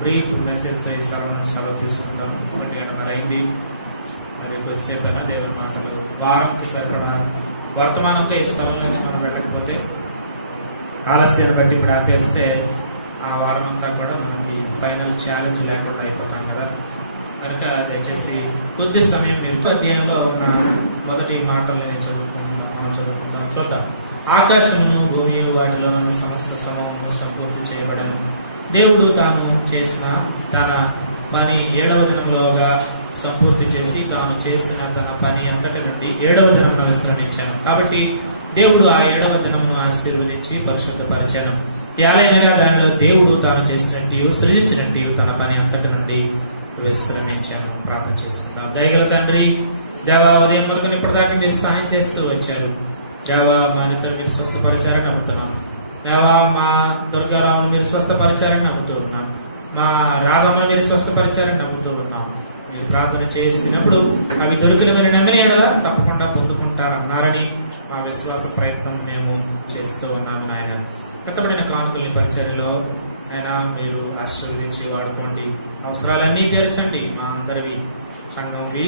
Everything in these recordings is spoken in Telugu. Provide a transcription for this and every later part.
బ్రీఫ్ మెసేజ్తో ఈ స్థలం సెలవు తీసుకుంటాం. 1:30 అయింది. మరి కొద్దిసేపు అయినా దేవుని మాటలు వారంకి సరిపడా వర్తమానంతో ఈ స్థలం నుంచి మనం వెళ్ళకపోతే ఆలస్యాన్ని బట్టి ఇప్పుడు ఆపేస్తే ఆ వారం అంతా కూడా మనకి ఫైనల్ ఛాలెంజ్ లేకుండా అయిపోతాం కదా. కనుక దయచేసి కొద్ది సమయం మీరు అధ్యాయంలో ఉన్న మొదటి మాటలు నేను చదువుకుందాం. చూద్దాం. ఆకాశమును భూమి వాటిలో ఉన్న సమస్త సమూహము సంపూర్తి చేయబడను. దేవుడు తాను చేసిన తన పని 7వ దినములోగా సంపూర్తి చేసి తాను చేసిన తన పని అంతటి నుండి 7వ దినమున విశ్రమించాను. కాబట్టి దేవుడు ఆ 7వ దినమును ఆశీర్వదించి పరిశుద్ధపరిచాను. ఏలైనగా దానిలో దేవుడు తాను చేసినట్టు సృజించినట్టు తన పని అంతటి నుండి విశ్రమించాను. ప్రార్థన చేసుకుంటాం. దయగల తండ్రి, దేవా, ఉదయం మొదలుకొని ఇప్పటిదాకా మీరు సహాయం చేస్తూ వచ్చారు. దేవా, మా నిద్ర మీరు స్వస్థపరిచారని నమ్ముతున్నాం. దేవా, మా దుర్గారావును మీరు స్వస్థపరిచారని నమ్ముతూ ఉన్నాం. మా రాగమ్మను మీరు స్వస్థపరిచారని నమ్ముతూ ఉన్నాం. మీరు ప్రార్థన చేసినప్పుడు అవి దొరికినవని నమ్మిన ఎడల తప్పకుండా పొందుకుంటారన్నారని మా విశ్వాస ప్రయత్నం మేము చేస్తూ ఉన్నాము. నాయన, కట్టబడిన కానుకల్ని పరిచర్యలో ఆయన మీరు ఆశీర్వదించి వాడుకోండి. అవసరాలన్నీ తీర్చండి. మా అందరివి, సంఘంవి,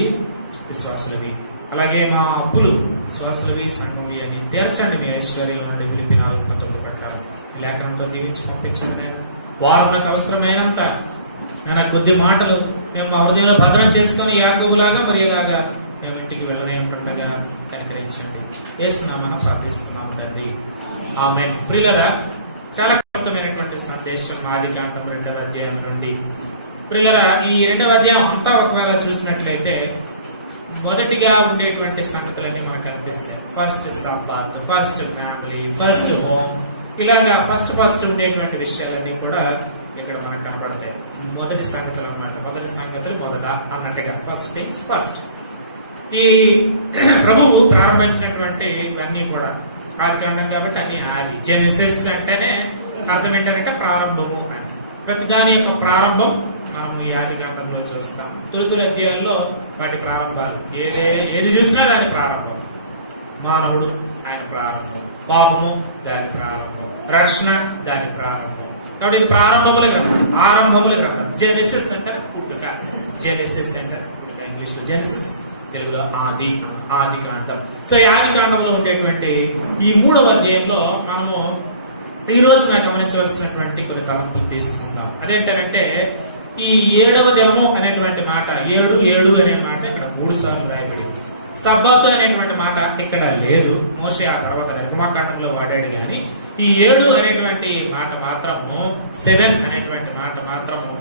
విశ్వాసులవి, అలాగే మా అప్పులు విశ్వాసులవి, సంఘంవి అని తీర్చండి. మీ ఐశ్వర్యం నుండి విరిపి 4:19 ప్రకారం ఈ లేఖనంతో దీవించి పంపించండి. వారికి అవసరమైనంత నా కొద్ది మాటలు మేము మా హృదయంలో భద్రం చేసుకొని యాకోబులాగా మరి ఇలాగా మేము ఇంటికి వెళ్ళనే ఉంటుండగా కనికరించండి. యేసునామమున ప్రార్థిస్తున్నాము తండ్రి, ఆమేన్. ప్రియులారా, చాలా అద్భుతమైనటువంటి సందేశం ఆదికాండం 2వ అధ్యాయం నుండి. ప్రియులారా, ఈ 2వ అధ్యాయం అంతా ఒకవేళ చూసినట్లయితే మొదటిగా ఉండేటువంటి సంగతులన్నీ మనకు కనిపిస్తాయి. First Sabbath, first family, first home, ఇలాగా ఫస్ట్ ఉండేటువంటి విషయాలన్నీ కూడా ఇక్కడ మనకు కనపడతాయి. మొదటి సంగతులు అన్నమాట. మొదటి సంగతులు మొదట అన్నట్టుగా ఫస్ట్ థింగ్స్ ఫస్ట్. ఈ ప్రభువు ప్రారంభించినటువంటి ఇవన్నీ కూడా ఆదికాండం కాబట్టి అన్ని ఆది. జెనసిస్ అంటేనే అర్థం ఏంటంటే ప్రారంభము అని. ప్రతి దాని యొక్క ప్రారంభం మనం ఈ ఆదికాండంలో చూస్తాం. తొలి అధ్యాయంలో వాటి ప్రారంభాలు ఏది చూసినా దాని ప్రారంభం. మానవుడు ఆయన ప్రారంభం, పాపము దాని ప్రారంభం, రక్షణ దాని ప్రారంభం. కాబట్టి ఇది ప్రారంభముల గ్రంథం, ఆరంభముల గ్రంథం. జెనసిస్ అంటే పుట్టుక, జెనసిస్ అంటే పుట్టుక. ఇంగ్లీష్ లో జెనసిస్, తెలుగులో ఆది కాండం. సో ఈ ఆది కాండంలో ఉండేటువంటి ఈ 3వ అధ్యాయంలో మనము ఈ రోజు నాకు గమనించవలసినటువంటి కొన్ని తలంపులు తీసుకుందాం. అదేంటంటే ఈ 7వ దినము అనేటువంటి మాట, 7 అనే మాట ఇక్కడ 3 సార్లు రాయబడింది. సబ్బాతు అనేటువంటి మాట ఇక్కడ లేదు. మోషే ఆ తర్వాత నిర్గమాకాండంలో వాడాడు. కానీ ఈ 7 అనేటువంటి మాట మాత్రము, 7 అనేటువంటి మాట మాత్రము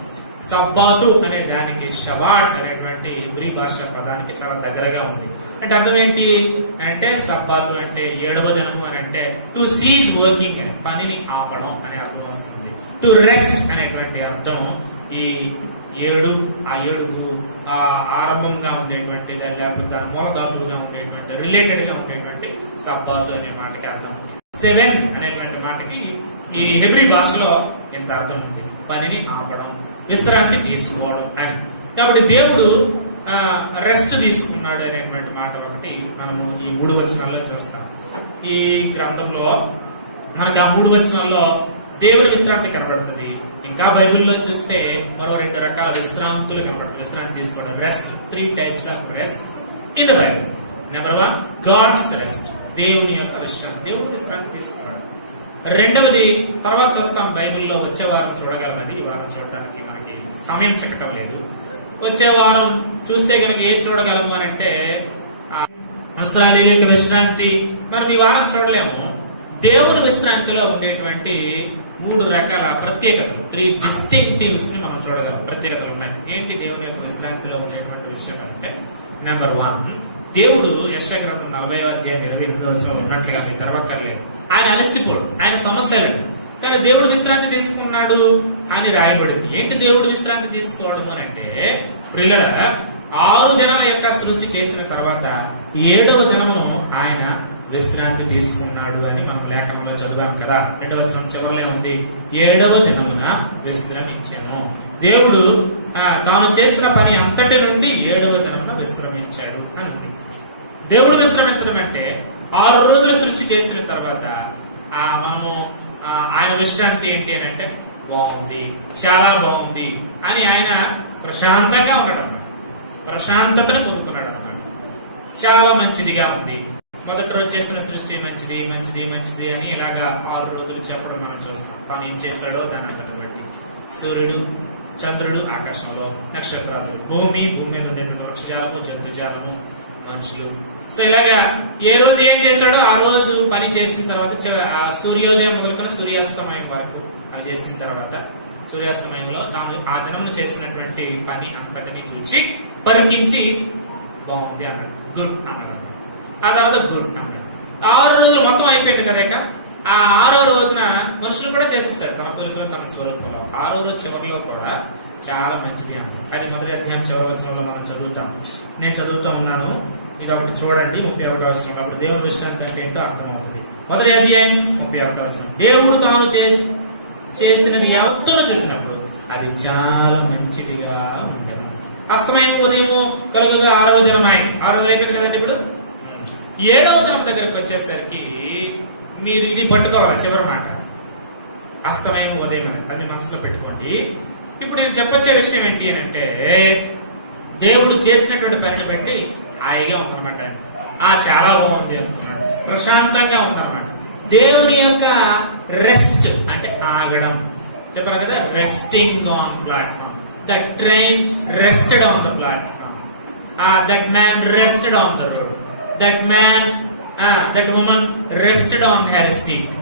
సబ్బాతు అనే దానికి, షబాట్ అనేటువంటి హెబ్రీ భాష పదానికి చాలా దగ్గరగా ఉంది. అంటే అర్థం ఏంటి అంటే, సబ్బాతు అంటే 7వ దినము అని అంటే టు సీజ్ వర్కింగ్ అని, పనిని ఆపడం అనే అర్థం వస్తుంది. టు రెస్ట్ అనేటువంటి అర్థం ఈ 7, ఆ 7కు ఆరంభంగా ఉండేటువంటి దాని, లేకపోతే దాని మూలధాతులుగా ఉండేటువంటి, రిలేటెడ్ గా ఉండేటువంటి సబ్బాతు అనే మాటకి అర్థం. 7 అనేటువంటి మాటకి ఈ హెబ్రీ భాషలో ఇంత అర్థం ఉంది, పనిని ఆపడం, విశ్రాంతి తీసుకోవడం అని. కాబట్టి దేవుడు రెస్ట్ తీసుకున్నాడు అనేటువంటి మాట ఒకటి మనము ఈ 3 వచనాల్లో చూస్తాం. ఈ గ్రంథంలో మనకు ఆ 3 వచనాల్లో దేవుని విశ్రాంతి కనబడుతుంది. ఇంకా బైబిల్లో చూస్తే మరో 2 రకాల విశ్రాంతులు కనబడుతుంది. విశ్రాంతి తీసుకోవడం, rest. 3 types of rest in the Bible. Number 1 God's rest, దేవుని యొక్క విశ్రాంతి, దేవుడు విశ్రాంతి తీసుకున్నాడు. రెండవది తర్వాత చూస్తాం బైబిల్లో, వచ్చే వారం చూడగలమని, ఈ వారం చూడడానికి మనకి సమయం చిక్కటం లేదు. వచ్చే వారం చూస్తే కనుక ఏం చూడగలము అని అంటే అవసరాలు యొక్క విశ్రాంతి మనం ఈ వారం చూడలేము. దేవుని విశ్రాంతిలో ఉండేటువంటి 3 రకాల ప్రత్యేకతలు, 3 డిస్టింక్టివ్స్ ని మనం చూడగలం. ప్రత్యేకతలు ఉన్నాయి. ఏంటి దేవుని యొక్క విశ్రాంతిలో ఉండేటువంటి విషయం అంటే, నెంబర్ 1, దేవుడు యెషయా గ్రంథం 40వ అధ్యాయం 28వ వచనంలో ఉన్నట్లుగా మీరు తెరవక్కర్లేదు. ఆయన అలసిపోడు, ఆయన సమస్యలు, కానీ దేవుడు విశ్రాంతి తీసుకున్నాడు అని రాయబడింది. ఏంటి దేవుడు విశ్రాంతి తీసుకోవడం అని అంటే, ప్రియులారా, 6 దినాల యొక్క సృష్టి చేసిన తర్వాత 7వ దినమును ఆయన విశ్రాంతి తీసుకున్నాడు అని మనం లేఖనంలో చదివాం కదా. 2వ వచనం చివరిలో ఉంది, 7వ దినమున విశ్రమించాను. దేవుడు తాను చేసిన పని అంతటి నుండి 7వ దినమున విశ్రమించాడు అని ఉంది. దేవుడు విశ్రమించడం అంటే 6 రోజులు సృష్టి చేసిన తర్వాత మనము ఆయన విశ్రాంతి ఏంటి అని అంటే బాగుంది, చాలా బాగుంది అని ఆయన ప్రశాంతంగా ఉన్నాడు అన్నమాట. ప్రశాంతతను పొందుకున్నాడు అన్నమాట. చాలా మంచిదిగా ఉంది. మొదటి రోజు చేసిన సృష్టి మంచిది మంచిది మంచిది అని ఇలాగా 6 రోజులు చెప్పడం మనం చూస్తాం. తాను ఏం చేశాడో దాని అంతటిని బట్టి సూర్యుడు, చంద్రుడు, ఆకాశంలో నక్షత్రాలు, భూమి మీద ఉండేటువంటి వృక్షజాలము, జంతుజాలము, మనుషులు. సో ఇలాగా ఏ రోజు ఏం చేశాడో ఆ రోజు పని చేసిన తర్వాత ఆ సూర్యోదయం మొదలుకొని సూర్యాస్తమయం వరకు అవి చేసిన తర్వాత సూర్యాస్తమయంలో తాను ఆ దినమును చేసినటువంటి పని అంతటిని చూచి పరికించి బాగుంది అన్నాడు, గుడ్ అన్నాడు. ఆ తర్వాత గుడ్ అన్నాడు. 6 రోజులు మొత్తం అయిపోయింది కదా. ఇక ఆ 6వ రోజున మనుషులు కూడా చేసేసాడు తన పోలికలో తన స్వరూపంలో. 6వ రోజు చివరిలో కూడా చాలా మంచిది అన్నాడు. అది మొదటి అధ్యాయం చివరి వచనంలో మనం చదువుతాం. నేను చదువుతూ ఉన్నాను, ఇది ఒకటి చూడండి. 31వ వచనంలో అప్పుడు దేవుని విశ్రాంతి అంటే ఏంటో అర్థమవుతుంది. మొదటి అధ్యాయం 31వ వచనం. దేవుడు తాను చేసినది యావత్తును చూసినప్పుడు అది చాలా మంచిదిగా ఉండేది. అస్తమయం ఉదయము కలుగుగా 6వ దినం ఆయన 6 రోజులు అయిపోయింది కదండి. ఇప్పుడు 7వ దినం దగ్గరకు వచ్చేసరికి మీరు ఇది పట్టుకోవాలి, చివరి మాట అస్తమయం ఉదయం అని అది మనసులో పెట్టుకోండి. ఇప్పుడు నేను చెప్పొచ్చే విషయం ఏంటి అని అంటే, దేవుడు చేసినటువంటి పని బట్టి హాయిగా ఉందన్నమాట. చాలా బాగుంది అనుకున్నాడు, ప్రశాంతంగా ఉందన్నమాట. దేవుని యొక్క రెస్ట్ అంటే ఆగడం. చెప్పాను కదా, resting on platform. That train rested on the platform. That man rested on the road. That man that women rested on her seat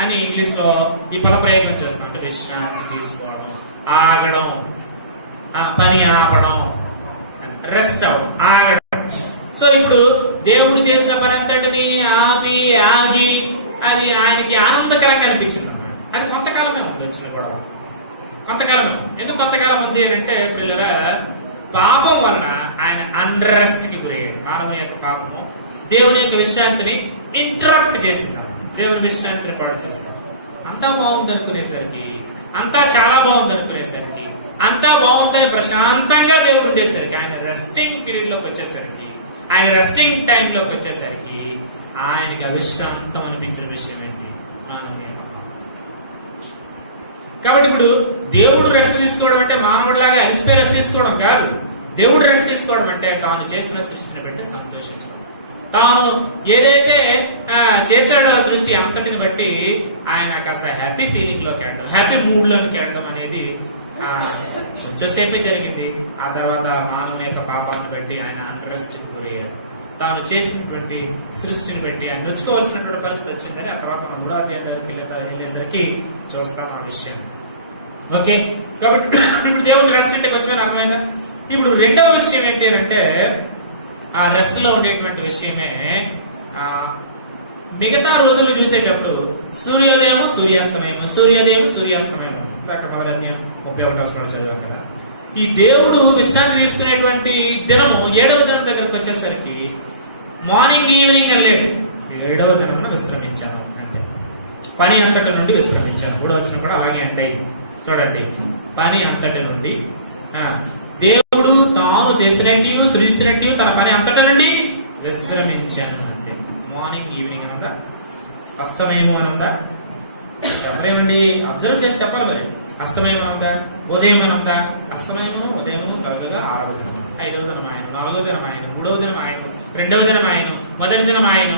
అని ఇంగ్లీష్ లో ఈ పద ప్రయోగం చేస్తాం. అంటే విశ్రాంతి తీసుకోవడం, ఆగడం, పని ఆపడం, రెస్ట్ అవడం, ఆగడం. సో ఇప్పుడు దేవుడు చేసిన పని అంతటిని ఆగి అది ఆయనకి ఆనందకరంగా అనిపించింది అన్నమాట. అది కొంతకాలమే ఉంది వచ్చిన గొడవ, కొంతకాలమే. ఎందుకు కొంతకాలం ఉంది అంటే, పిల్లరా పాపం వలన ఆయన అన్రెస్ట్ కి గురయ్యాడు. మానవుని యొక్క పాపము దేవుని యొక్క విశ్రాంతిని ఇంటరప్ట్ చేసింది, దేవుని విశ్రాంతిని పాడు చేసింది. అంతా బాగుంది అనుకునేసరికి, అంతా చాలా బాగుంది అనుకునేసరికి, అంతా బాగుందని ప్రశాంతంగా దేవుడు ఉండేసరికి, ఆయన రెస్టింగ్ పీరియడ్ లోకి వచ్చేసరికి, ఆయన రెస్టింగ్ టైంలోకి వచ్చేసరికి ఆయనకి అవిశ్రాంతం అనిపించిన విషయం ఏంటి? మానవుని యొక్క పాపం. కాబట్టి ఇప్పుడు దేవుడు రెస్ట్ తీసుకోవడం అంటే మానవుడిలాగా అలిసిపోయి రెస్ట్ తీసుకోవడం కాదు. దేవుడు రెస్ట్ తీసుకోవడం అంటే తాను చేసిన సృష్టిని బట్టి సంతోషించడం. తాను ఏదైతే చేశాడో ఆ సృష్టి అంతటిని బట్టి ఆయన కాస్త హ్యాపీ ఫీలింగ్ లోకి వెళ్ళడం, హ్యాపీ మూడ్ లోకి వెళ్ళడం అనేది కొంచెంసేపే జరిగింది. ఆ తర్వాత మానవుని యొక్క పాపాన్ని బట్టి ఆయన అన్రెస్ట్ కి గురయ్యాడు. తాను చేసినటువంటి సృష్టిని బట్టి ఆయన నొచ్చుకోవాల్సినటువంటి పరిస్థితి వచ్చిందని ఆ తర్వాత మనం 3వ అధ్యాయం దగ్గరికి వెళ్ళేసరికి చూస్తాం ఆ విషయాన్ని. ఓకే, కాబట్టి ఇప్పుడు దేవుని రెస్ట్ అంటే కొంచెం అర్థమైందా? ఇప్పుడు 2వ విషయం ఏంటి అంటే, ఆ రెస్ట్ లో ఉండేటువంటి విషయమే మిగతా రోజులు చూసేటప్పుడు సూర్యోదయము సూర్యాస్తమయము, సూర్యోదయము సూర్యాస్తమయము. అక్కడ మొదటి అధ్యాయం 31వ వచనం చదివాం కదా. ఈ దేవుడు విశ్రాంతి తీసుకునేటువంటి దినము 7వ దినం దగ్గరకు వచ్చేసరికి మార్నింగ్ ఈవినింగ్ అని లేదు. 7వ దినమున విశ్రమించాను అంటే పని అంతటి నుండి విశ్రమించాను. 3వ వచనం కూడా అలాగే అంటే చూడండి, పని అంతటి నుండి దేవుడు తాను చేసినట్టు సృజించినట్టు తన పని అంతటి నుండి విశ్రమించాను అంటే. మార్నింగ్ ఈవినింగ్ అని ఉందా? అస్తమయము అని ఉందా? చెప్పరేమండి, అబ్జర్వ్ చేసి చెప్పాలి. మరి అస్తమయం అని ఉందా? ఉదయం అని ఉందా? అస్తమయము ఉదయము కలుగుగా 6వ దినం, 5వ దినం ఆయన, 4వ దినం ఆయన, 3వ దినం ఆయన, 2వ దినం ఆయన, మొదటి దినం ఆయన.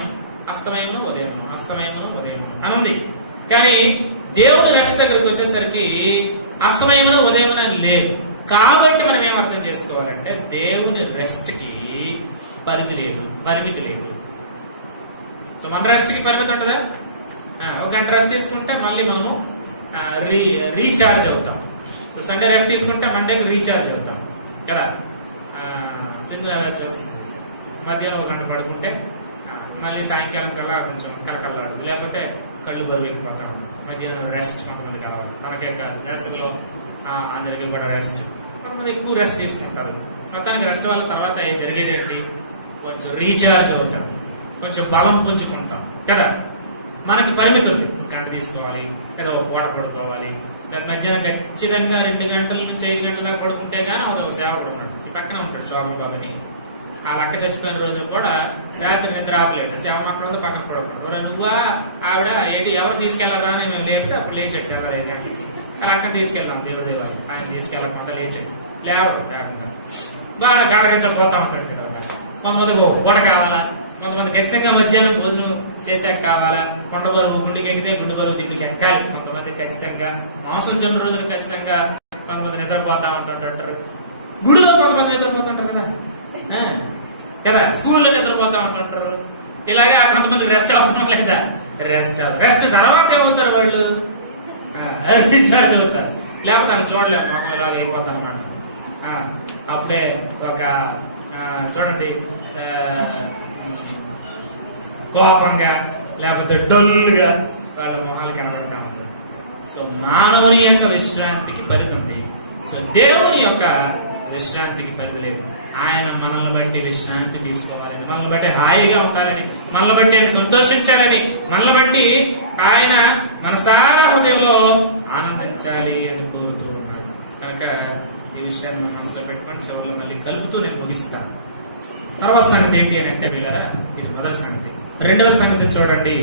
అస్తమయమును ఉదయము, అస్తమయమును ఉదయము అని ఉంది. కానీ దేవుడి రెస్ట్ దగ్గరకు వచ్చేసరికి అస్తమయమును ఉదయమును అని లేదు. కాబట్టి మనం ఏం అర్థం చేసుకోవాలంటే, దేవుని రెస్ట్ కి పరిధి లేదు, పరిమితి లేదు. సో మన రెస్ట్ కి పరిమితి ఉంటుందా? 1 గంట రెస్ట్ తీసుకుంటే మళ్ళీ మనము రీఛార్జ్ అవుతాం. సో సండే రెస్ట్ తీసుకుంటే మండేకి రీఛార్జ్ అవుతాం కదా. సింగిల్ అలా చేస్తుంది. మధ్యాహ్నం 1 గంట పడుకుంటే మళ్ళీ సాయంకాలం కల్లా కొంచెం కలకల్లాడు, లేకపోతే కళ్ళు బరువు ఎక్కిపోతా ఉంటాం. మధ్యాహ్నం రెస్ట్ కొంతమంది కావాలి, మనకే కాదు, వేసవిలో అందరికీ కూడా రెస్ట్. కొంతమంది ఎక్కువ రెస్ట్ తీసుకుంటారు. మొత్తానికి రెస్ట్ వాళ్ళ తర్వాత ఏం జరిగేది ఏంటి? కొంచెం రీఛార్జ్ అవుతాం, కొంచెం బలం పుంజుకుంటాం కదా. మనకి పరిమితి ఉంది, 1 గంట తీసుకోవాలి, లేదా 1 పూట పడుకోవాలి. లేదా మధ్యాహ్నం ఖచ్చితంగా 2 గంటల నుంచి 5 గంటల దాకా పడుకుంటే కానీ ఒక సేవకుడు ఉన్నాడు, ఈ పక్కన ఉంటాడు శోభన్ బాబుని. ఆ లక్క చచ్చిపోయిన రోజు కూడా రాత్రి నిద్ర ఆపలేదు, సేవ అక్కడ ఉంది, పక్కన పడుకున్నాడు. నువ్వా ఆవిడ ఎవరు తీసుకెళ్లరా అని మేము లేపితే అప్పుడు లేచి వెళ్ళాలి. అలా అక్కడ తీసుకెళ్దాం దేవుడి దేవాలి. ఆయన తీసుకెళ్ళకుండా లేచాడు. లేవరు బాగా గంట నిద్ర పోతా ఉంటాడు కదా. కొంతమంది పూట కావాలా, కొంతమంది ఖచ్చితంగా మధ్యాహ్నం భోజనం చేశాక కావాలా, కొండ బరువు గుండెకి ఎక్కితే గుండె బరువు దిండుకి ఎక్కాలి. కొంతమంది ఖచ్చితంగా మాంసం తిన్న రోజున ఖచ్చితంగా కొంతమంది నిద్రపోతా ఉంటుంటారు. గుడిలో కొంతమంది నిద్రపోతుంటారు కదా కదా, స్కూల్లో నిద్రపోతా ఉంటుంటారు. ఇలాగే కొంతమంది రెస్ట్ అవసరం లేదా, రెస్ట్ తర్వాత ఏమవుతారు వాళ్ళు, డిశ్చార్జ్ అవుతారు. లేకపోతే ఆయన చూడలేము, మామూలు అయిపోతాం అన్నమాట. అప్పుడే ఒక చూడండి కోపంగా లేకపోతే డొల్లుగా వాళ్ళ మొహాలు కనబడతా ఉంటారు. సో మానవుని యొక్క విశ్రాంతికి పరిధి ఉంది. సో దేవుని యొక్క విశ్రాంతికి పరిధి లేదు. ఆయన మనల్ని బట్టి విశ్రాంతి తీసుకోవాలని, మనల్ని బట్టి హాయిగా ఉండాలని, మనల్ని బట్టి ఆయన సంతోషించాలని, మనల్ని బట్టి ఆయన మనసారా హృదయంలో ఆనందించాలి అని కోరుతూ ఉన్నాడు. కనుక ఈ విషయాన్ని మన మనసులో పెట్టుకొని చివరిలో మళ్ళీ కలుపుతూ నేను ముగిస్తాను. తర్వాత సంగతి ఏంటి అని అంటే వీళ్ళరా, ఇది మొదటి సంగతి. రెండవ సంగతి చూడండి,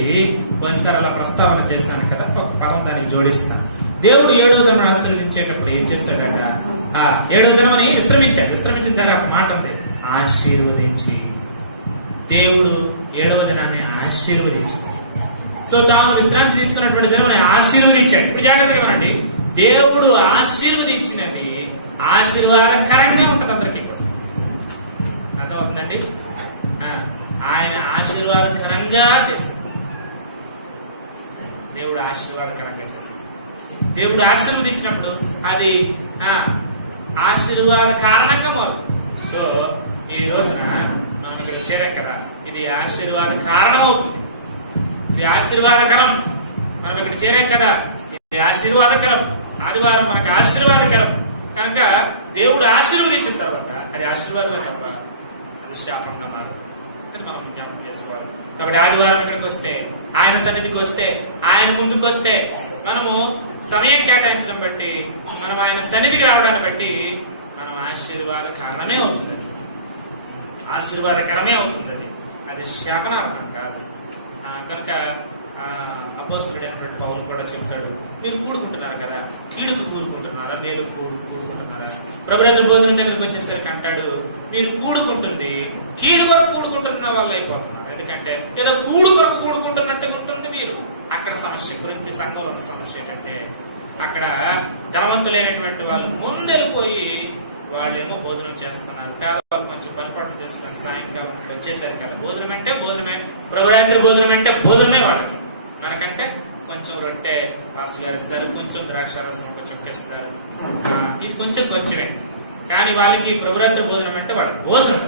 కొన్నిసారి అలా ప్రస్తావన చేశాను కదా, ఒక పదం దానికి జోడిస్తాను. దేవుడు 7వ దినం ఆశీర్వదించేటప్పుడు ఏం చేశాడట, 7వ దినమని విశ్రమించాడు. విశ్రమించిన ద్వారా ఒక మాట ఉంది, ఆశీర్వదించి. దేవుడు 7వ దినాన్ని ఆశీర్వదించాడు. సో తాను విశ్రాంతి తీసుకున్నటువంటి దినమని ఆశీర్వదించాడు. ఇప్పుడు జాగ్రత్తగా వినండి, దేవుడు ఆశీర్వదించినది ఆశీర్వాదకరంగా ఉంటుంది అందరికీ కూడా. అర్థమవుతుందండి? ఆయన ఆశీర్వాదకరంగా చేశాడు. దేవుడు ఆశీర్వాదకరంగా చేశాడు. దేవుడు ఆశీర్వదించినప్పుడు అది ఆశీర్వాద కారణంగా మారుతుంది. సో ఈ రోజున మనం ఇక్కడ చేరాం కదా, ఇది ఆశీర్వాద కారణం అవుతుంది. ఇది ఆశీర్వాదకరం. మనం ఇక్కడ చేరాం కదా, ఇది ఆశీర్వాదకరం. ఆదివారం మనకు ఆశీర్వాదకరం. కనుక దేవుడు ఆశీర్వదించిన తర్వాత అది ఆశీర్వాదమే తప్ప అది శాపంగా మారదు అని మనం జ్ఞాపకం చేసుకోవాలి. కాబట్టి ఆదివారం ఇక్కడికి వస్తే, ఆయన సన్నిధికి వస్తే, ఆయన ముందుకు వస్తే, మనము సమయం కేటాయించడం బట్టి, మనం ఆయన సన్నిధికి రావడాన్ని బట్టి మనం ఆశీర్వాద కారణమే అవుతుంది. ఆశీర్వాదకరమే అవుతుంది. అది శాపనార్థం కాదు. కనుక అపోస్తలుడైనటువంటి పౌలు కూడా చెప్తాడు, మీరు కూడుకుంటున్నారు కదా, కీడుకు కూడుకుంటున్నారా, మేలు కూడుకుంటున్నారా? ప్రభురాత్రి భోజనం దగ్గరికి వచ్చేసరికి అంటాడు, మీరు కూడుకుంటుంది కీడు కొరకు కూడుకుంటున్న వాళ్ళు అయిపోతున్నారు. ఎందుకంటే ఏదో కూడు కొరకు కూడుకుంటున్నట్టుగా ఉంటుంది మీరు. అక్కడ సమస్య గురించి సంఘంలో సమస్య ఏంటంటే, అక్కడ ధనవంతులైనటువంటి వాళ్ళు ముందెళ్ళిపోయి వాళ్ళేమో భోజనం చేస్తున్నారు. పేదవాళ్ళు కొంచెం పొరపాటు చేసుకుని సాయంకాలం వచ్చేసారు కదా, భోజనం అంటే భోజనమే, ప్రభురాత్రి భోజనం అంటే భోజనమే వాళ్ళకి. మనకంటే కొంచెం రొట్టె పాస్టర్ గారు ఇస్తారు, కొంచెం ద్రాక్షారసం ఒక చొక్కేస్తారు, ఇది కొంచెమే. కానీ వాళ్ళకి ప్రభురాత్రి భోజనం అంటే వాళ్ళ భోజనం.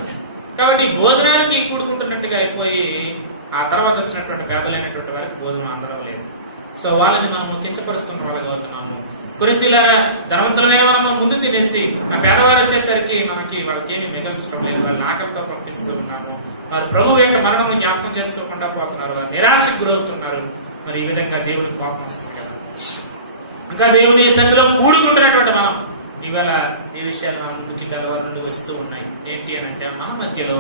కాబట్టి భోజనానికి కూడుకుంటున్నట్టుగా అయిపోయి ఆ తర్వాత వచ్చినటువంటి పేదలైనటువంటి వారికి భోజనం అందడం లేదు. సో వాళ్ళని మనము కించపరుస్తున్న వాళ్ళకి అవుతున్నాము. కొరింథీయులారా, ధనవంతులమైన మనం ముందు తినేసి ఆ పేదవారు వచ్చేసరికి వాళ్ళకి ఏమి మిగల్చడం లేదు, వాళ్ళని ఆకలితో పంపిస్తూ ఉన్నాము. వారు ప్రభువు యొక్క మరణము జ్ఞాపకం చేసుకోకుండా పోతున్నారు, వారు నిరాశకు గురవుతున్నారు. మరి ఈ విధంగా దేవునికి కోపం వస్తుంది కదా. ఇంకా దేవుని సన్నిధిలో కూడుకుంటున్నటువంటి మనం ఇవాళ ఈ విషయాలు మన ముందుకి గలవారి నుండి వస్తూ ఉన్నాయి. ఏంటి అని అంటే, మన మధ్యలో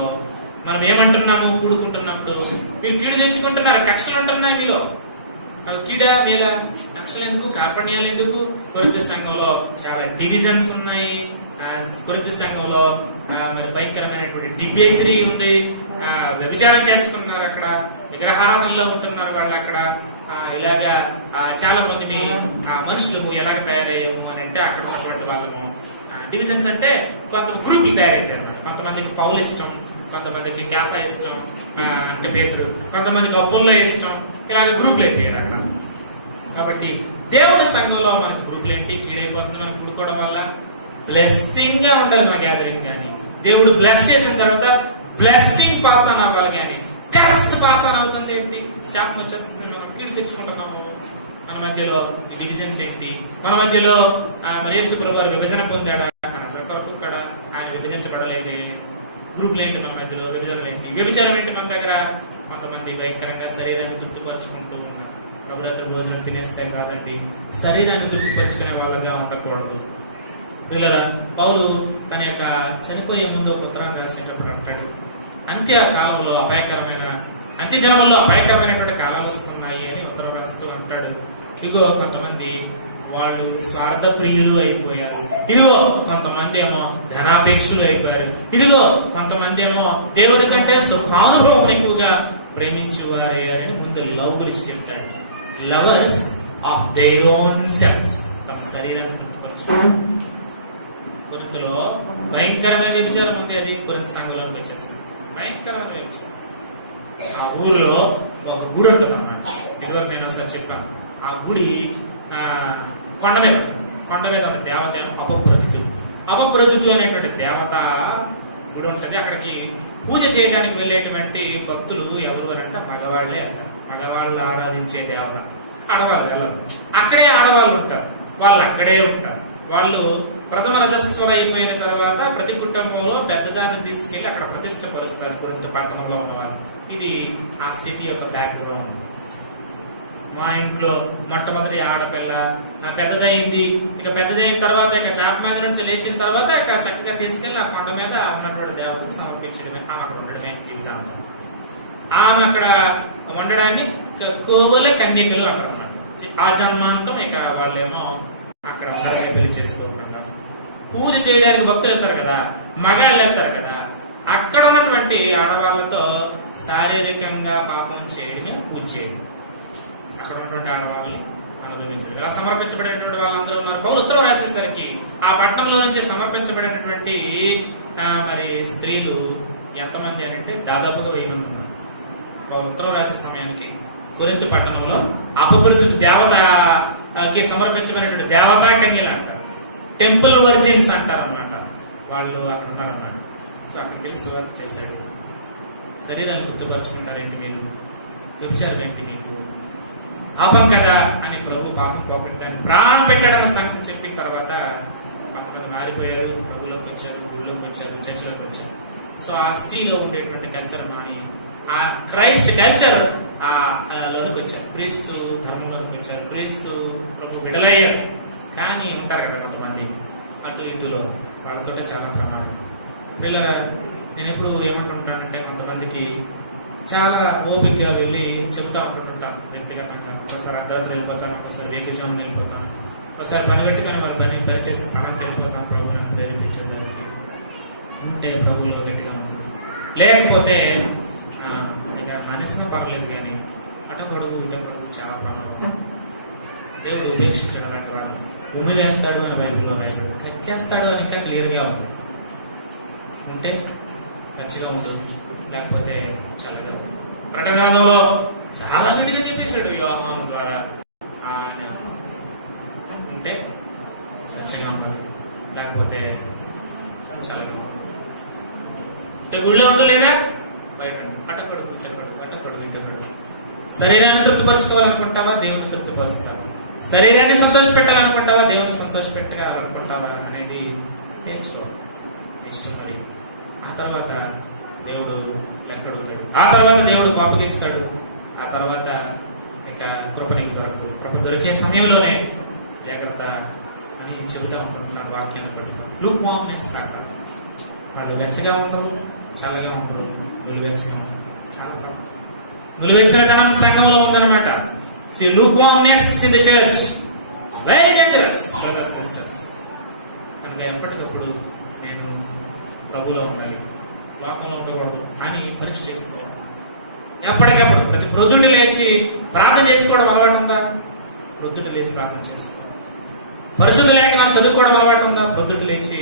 మనం ఏమంటున్నాము, కూడుకుంటున్నప్పుడు మీరు కీడు తెచ్చుకుంటున్నారు, కక్షలు ఉంటున్నాయి మీలో. కీడా మేల కక్షలు ఎందుకు, కార్పణ్యాలు ఎందుకు? కొరింథీ సంఘంలో చాలా డివిజన్స్ ఉన్నాయి. కొరింథీ సంఘంలో మరి భయంకరమైనటువంటి డిబేసరీ ఉంది. వ్యభిచారం చేస్తున్నారు, అక్కడ విగ్రహారాధనలో ఉంటున్నారు వాళ్ళు. అక్కడ ఇలాగా చాలా మందిని మనుషులము ఎలాగ తయారయ్యాము అని అంటే, అక్కడ ఉన్నటువంటి వాళ్ళము డివిజన్స్ అంటే కొంత గ్రూపులు తయారైతాయి అన్నమాట. కొంతమందికి పౌలు ఇష్టం, కొంతమందికి క్యాఫా ఇష్టం అంటే పేతురు, కొంతమందికి అప్పుల్లో ఇష్టం, ఇలాగ గ్రూపులు అయిపోయారు అక్కడ. కాబట్టి దేవుడి సంఘంలో మనకి గ్రూపులు ఏంటి, కీడైపోతుంది. మనం కూడుకోవడం వల్ల బ్లెస్సింగ్ గా ఉండాలి మన గ్యాదరింగ్. కానీ దేవుడు బ్లెస్ చేసిన తర్వాత బ్లెస్సింగ్ పాస్ ఆన్ అవ్వాలి, కానీ కరెక్ట్ పాస్ ఆన్ అవుతుంది ఏంటి, శాపం వచ్చేస్తుంది. మనం కీడు తెచ్చుకుంటున్నాము. మన మధ్యలో ఈ డివిజన్స్ ఏంటి, మన మధ్యలో మరి యేసు ప్రభువు విభజన పొందాడా, మన కొరకు కూడా ఆయన విభజించబడలేదే. గ్రూపులు ఏంటి మన మధ్యలో, విభజనలు ఏంటి, వ్యభిచారం ఏంటి మన దగ్గర. కొంతమంది భయంకరంగా శరీరాన్ని తృప్తిపరుచుకుంటూ ఉన్నారు. ప్రభురాత్రి భోజనం తినేస్తే కాదండి, శరీరాన్ని తృప్తిపరుచుకునే వాళ్ళగా ఉండకూడదు. పిల్లరా, పౌలు తన యొక్క చనిపోయే ముందు ఒక ఉత్తరాన్ని రాసేటప్పుడు అంటాడు, అంత్యకాలంలో అంత్యదినముల్లో అపాయకరమైనటువంటి కాలాలు వస్తున్నాయి అని ఉత్తరం రాస్తూ అంటాడు. ఇగో కొంతమంది వాళ్ళు స్వార్థ ప్రియులు అయిపోయారు. ఇదిగో కొంతమంది ఏమో ధనాపేక్షలు అయిపోయారు. ఇదిగో కొంతమంది ఏమో దేవుని కంటే సుఖానుభవం ఎక్కువగా ప్రేమించేవారయ్యారని ముందు లవ్ గురించి చెప్తాడు. Lovers of their own selfs, తమ శరీరాన్ని తృప్తిపరచుకుంటారు. కొరింథీలో భయంకరమైన వ్యభిచారం ఉంది. అది కొరింథీ సంఘంలో వచ్చేస్తుంది. భయంకరమైన వ్యభిచారం. ఆ ఊరిలో ఒక గుడి ఉంటుంది అన్నమాట. ఇదివరకు నేను ఒకసారి చెప్పాను. ఆ గుడి కొండ మీద ఉన్న దేవత అపప్రదితు అనేటువంటి దేవత గుడి ఉంటుంది. అక్కడికి పూజ చేయడానికి వెళ్ళేటువంటి భక్తులు ఎవరు అని అంటే మగవాళ్లే అంటారు. మగవాళ్ళు ఆరాధించే దేవత, ఆడవాళ్ళు వెళ్ళరు. అక్కడే ఆడవాళ్ళు ఉంటారు, వాళ్ళు అక్కడే ఉంటారు. వాళ్ళు ప్రథమ రజస్వర అయిపోయిన తర్వాత ప్రతి కుటుంబంలో పెద్దదాన్ని తీసుకెళ్లి అక్కడ ప్రతిష్ట పరుస్తారు. కొరింథీ పట్టణంలో ఉన్న వాళ్ళు. ఇది ఆ సిటీ యొక్క బ్యాక్గ్రౌండ్. మా ఇంట్లో మొట్టమొదటి ఆడపిల్ల పెద్దదైంది. ఇక పెద్దదైన తర్వాత ఇక చాప మీద నుంచి లేచిన తర్వాత ఇక చక్కగా తీసుకెళ్లి ఆ కొండ మీద ఉన్నటువంటి దేవతకు సమర్పించడమే, ఆమె అక్కడ ఉండడమే జీవితాంతం. ఆమె అక్కడ ఉండడాన్ని కోవల కన్యకలు అంటారు అన్నమాట. ఆ జన్మాంతం ఇక వాళ్ళేమో అక్కడ ఉండడమే, పెళ్లి చేసుకోకుండా. పూజ చేయడానికి భక్తులు వెళ్తారు కదా, మగాళ్ళు వెళ్తారు కదా, అక్కడ ఉన్నటువంటి ఆడవాళ్ళతో శారీరకంగా పాపం చేయడమే పూజ చేయడం. అక్కడ ఉన్నటువంటి ఆడవాళ్ళని అనుభవించదు. అలా సమర్పించబడినటువంటి వాళ్ళందరూ ఉన్నారు. పౌలు ఉత్తరం రాసేసరికి ఆ పట్టణంలో నుంచి సమర్పించబడినటువంటి మరి స్త్రీలు ఎంతమంది అంటే దాదాపుగా 1000 మంది ఉన్నారు. పౌలు ఉత్తరం రాసే సమయానికి కొరింథీ పట్టణంలో అపప్రదితు దేవతకి సమర్పించబడినటువంటి దేవతా కన్యలు అంటారు, టెంపుల్ వర్జిన్స్ అంటారు అన్నమాట. వాళ్ళు అక్కడ ఉన్నారన్నమాట. సో అక్కడికి వెళ్ళి సువార్త చేశాడు. శరీరాన్ని గుర్తుపరుచుకుంటారేంటి మీరు? వ్యభిచారం ఏంటి మీకు? పాపం కదా అని ప్రభు పాపం పోగొట్టాన్ని ప్రాణం పెట్టాడన్న సంగతి చెప్పిన తర్వాత కొంతమంది మారిపోయారు, ప్రభులోకి వచ్చారు, గుడిలోకి వచ్చారు, చర్చిలోకి వచ్చారు. సో ఆ సీలో ఉండేటువంటి కల్చర్ మాని ఆ క్రైస్ట్ కల్చర్ లోనికి వచ్చారు, క్రీస్తు ధర్మంలోనికి వచ్చారు, క్రీస్తు ప్రభు విడలయ్యారు. కానీ ఉంటారు కదా కొంతమంది అటు ఇటులో, వాళ్ళతోటే చాలా ప్రమాదం. వీళ్ళగా నేను ఎప్పుడు ఏమంటుంటానంటే, కొంతమందికి చాలా ఓపికగా వెళ్ళి చెబుతా ఉంటుంటాను వ్యక్తిగతంగా. ఒకసారి అర్ధరాత్రి వెళ్ళిపోతాను, ఒకసారి వేకిజామున వెళ్ళిపోతాను, ఒకసారి పని పెట్టుకొని మరి పని చేసే స్థలానికి వెళ్ళిపోతాను. ప్రభు నన్ను ప్రేరేపించడానికి ఉంటే ప్రభులో గట్టిగా ఉంటుంది. లేకపోతే ఇక మనిషిన పర్లేదు, కానీ అటపడుగు ఇటపడుగు చాలా ప్రమాదం. దేవుడు ఉపేక్షించడం లాంటి వాళ్ళు ఉమి వేస్తాడు అని బైబిల్లో రాయబడి, కచ్చేస్తాడు అని ఇంకా క్లియర్గా ఉంది. ఉంటే పచ్చిగా ఉండు, లేకపోతే చల్లగా ఉండు. ప్రకటనలో చాలా గట్టిగా చెప్పేశాడు యోహాను ద్వారా. ఉంటే స్వచ్ఛంగా ఉండాలి, లేకపోతే చల్లగా ఉండాలి. ఉంటే గుళ్ళో ఉండు, లేదా బయట ఉండు. అటకడుగు ఇటకడుగు, అటకడుగు ఇటకడుగు. శరీరాన్ని తృప్తిపరచుకోవాలనుకుంటావా, దేవుని తృప్తిపరుస్తావా? శరీరాన్ని సంతోష పెట్టాలనుకుంటావా, దేవుని సంతోష పెట్టాలనుకుంటావా అనేది తేల్చుకోవాలి. ఇష్టం మరి. ఆ తర్వాత దేవుడు లెక్కడుగుతాడు. ఆ తర్వాత దేవుడు కోపగిస్తాడు. ఆ తర్వాత ఇక కృప నీకు దొరకదు. కృప దొరికే సమయంలోనే జాగ్రత్త అని చెబుతా ఉంటుంటాను వాక్యాన్ని పట్టుకొని. లూక్ వామ్నెస్ అంటారు. వాళ్ళు వెచ్చగా ఉండరు, చల్లగా ఉండరు, నులివెచ్చగా ఉండరు. చాలా పాపం నులివెచ్చిన ధనం సంఘంలో ఉందన్నమాట. Lukewarmness in the church very dangerous brothers sisters. కనుక ఎప్పటికప్పుడు నేను ప్రభులో ఉండాలి, లోకంలో ఉండకూడదు అని పరీక్ష చేసుకోవాలి. ఎప్పటికప్పుడు ప్రతి ప్రొద్దుట లేచి ప్రార్థన చేసుకోవడం అలవాటు ఉందా? ప్రొద్దుట లేచి ప్రార్థన చేసుకోవాలి. పరిశుద్ధ లేఖనాలు చదువుకోవడం అలవాటు ఉందా? ప్రొద్దుట లేచి